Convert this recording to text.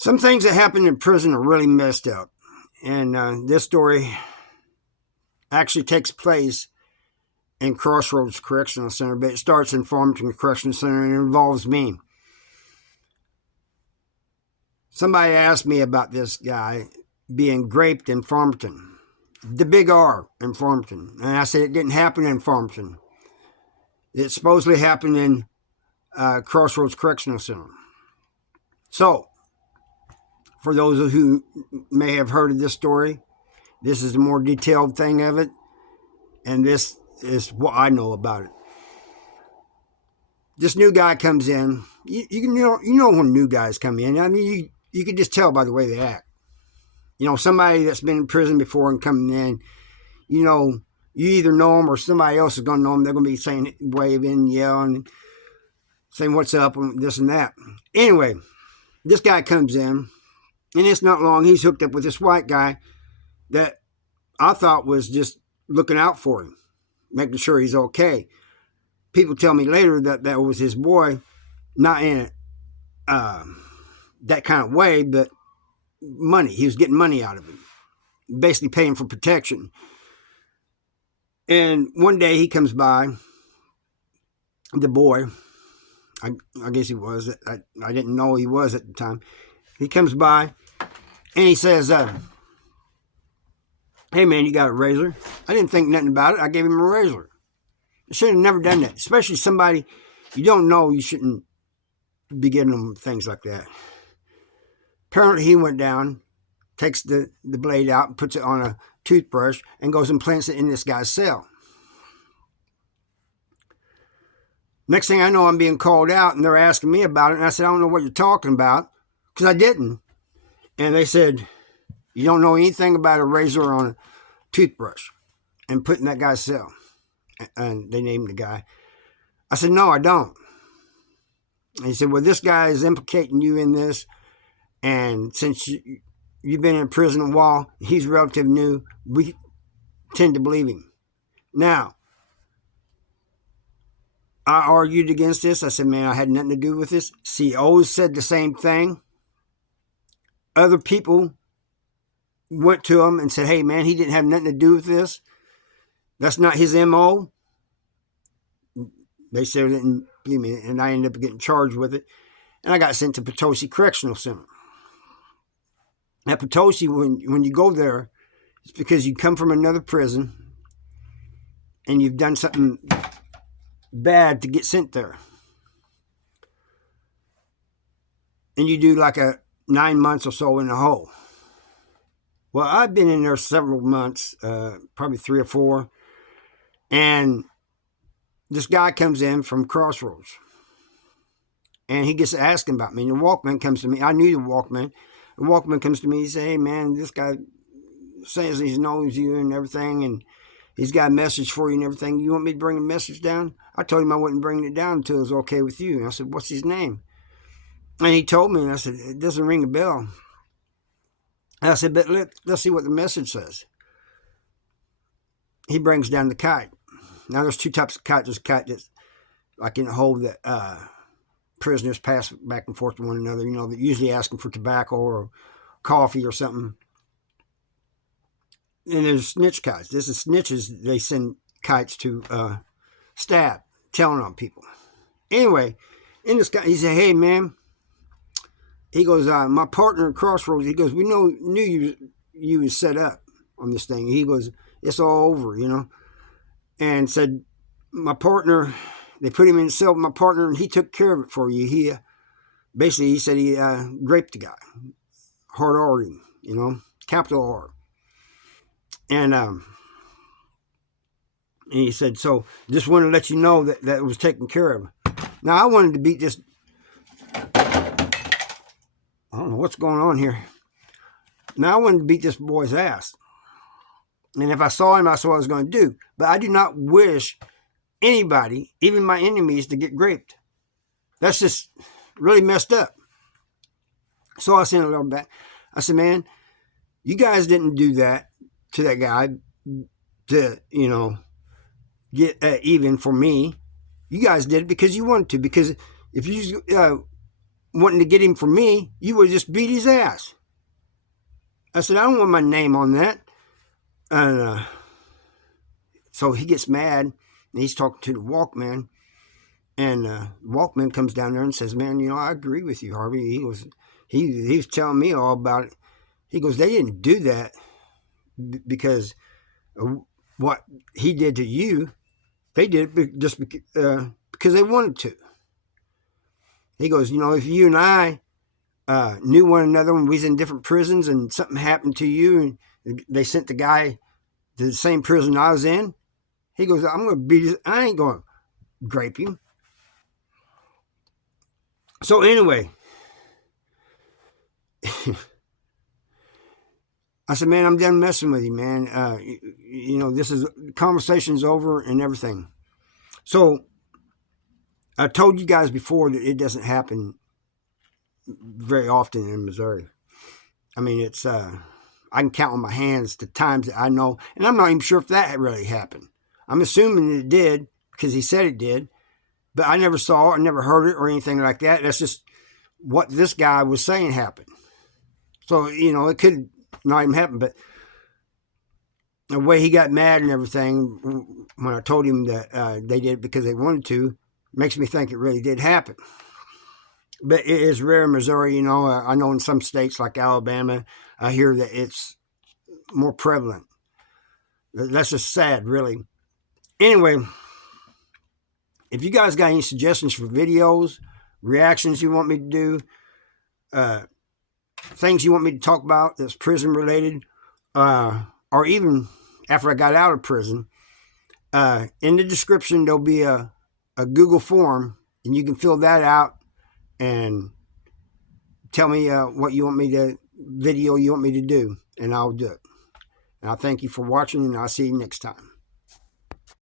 Some things that happen in prison are really messed up. And this story actually takes place in Crossroads Correctional Center, but it starts in Farmington Correctional Center and it involves me. Somebody asked me about this guy being raped in Farmington, the big R in Farmington. And I said it didn't happen in Farmington. It supposedly happened in Crossroads Correctional Center. So, for those who may have heard of this story, this is a more detailed thing of it, and this is what I know about it. This new guy comes in. You know when new guys come in. I mean, you can just tell by the way they act. You know, somebody that's been in prison before and coming in, you either know them or somebody else is going to know them. They're going to be saying, waving, yelling, saying what's up, and this and that. Anyway, this guy comes in, and it's not long. He's hooked up with this white guy that I thought was just looking out for him, making sure he's okay. People tell me later that that was his boy, not in that kind of way, but money. He was getting money out of him, basically paying for protection. And one day he comes by, the boy, I guess he was, I didn't know he was at the time. He comes by and he says, hey man, you got a razor? I didn't think nothing about it. I gave him a razor. I should have never done that, especially somebody you don't know. You shouldn't be giving them things like that. Apparently he went down, takes the blade out and puts it on a toothbrush and goes and plants it in this guy's cell. Next thing I know, I'm being called out and they're asking me about it. And I said, I don't know what you're talking about, because I didn't. And they said, you don't know anything about a razor on a toothbrush and putting that guy's cell. And they named the guy. I said, no, I don't. And he said, well, this guy is implicating you in this. And since you've been in prison a while, he's relatively new, we tend to believe him. Now, I argued against this. I said, man, I had nothing to do with this. COs said the same thing. Other people went to him and said, hey, man, he didn't have nothing to do with this. That's not his MO. They said it didn't believe me, and I ended up getting charged with it. And I got sent to Potosi Correctional Center. At Potosi, when you go there, it's because you come from another prison and you've done something bad to get sent there. And you do like a 9 months or so in the hole. Well, I've been in there several months, probably 3 or 4. And this guy comes in from Crossroads. And he gets asking about me. And the Walkman comes to me. I knew the Walkman. The Walkman comes to me. He says, hey, man, this guy says he knows you and everything. And he's got a message for you and everything. You want me to bring a message down? I told him I wouldn't bring it down until it was okay with you. And I said, what's his name? And he told me. And I said, it doesn't ring a bell. And I said, but let's see what the message says. He brings down the kite. Now, there's 2 types of kite. There's a kite that's like in a hole that prisoners pass back and forth to one another. You know, they're usually asking for tobacco or coffee or something. And there's snitch kites. This is snitches. They send kites to stab, telling on people. Anyway, in this guy, he said, hey, man. He goes, my partner at Crossroads, he goes, we knew you was set up on this thing. He goes, it's all over, you know. And said, my partner, they put him in the cell with my partner, and he took care of it for you. He basically, he said he raped the guy. Hard R, you know, capital R. And he said, so just wanted to let you know that it was taken care of. Now, I wanted to beat this. I don't know what's going on here. Now, I wanted to beat this boy's ass. And if I saw him, I saw what I was going to do. But I do not wish anybody, even my enemies, to get raped. That's just really messed up. So I sent a little back. I said, man, you guys didn't do that to that guy to, you know, get even for me. You guys did it because you wanted to. Because if you wanting to get him from me, you would just beat his ass. I said, I don't want my name on that. And so he gets mad, and he's talking to the Walkman. And Walkman comes down there and says, man, I agree with you, Harvey. He was telling me all about it. He goes, they didn't do that because what he did to you, they did it just because they wanted to. He goes, if you and I knew one another when we was in different prisons and something happened to you and they sent the guy to the same prison I was in, he goes, I'm going to beat his, I ain't going to grape him. So anyway, I said, man, I'm done messing with you, man. This is, conversation's over and everything. So I told you guys before that it doesn't happen very often in Missouri. I mean, it's, I can count on my hands the times that I know, and I'm not even sure if that really happened. I'm assuming it did because he said it did, but I never saw it, I never heard it or anything like that. That's just what this guy was saying happened. So, it could not even happen, but the way he got mad and everything when I told him that they did it because they wanted to makes me think it really did happen. But it is rare in Missouri, I know in some states like Alabama, I hear that it's more prevalent. That's just sad, really. Anyway, if you guys got any suggestions for videos, reactions you want me to do, things you want me to talk about that's prison related, or even after I got out of prison, in the description there'll be a Google form, and you can fill that out and tell me what you want me to video you want me to do, and I'll do it. And I thank you for watching, and I'll see you next time.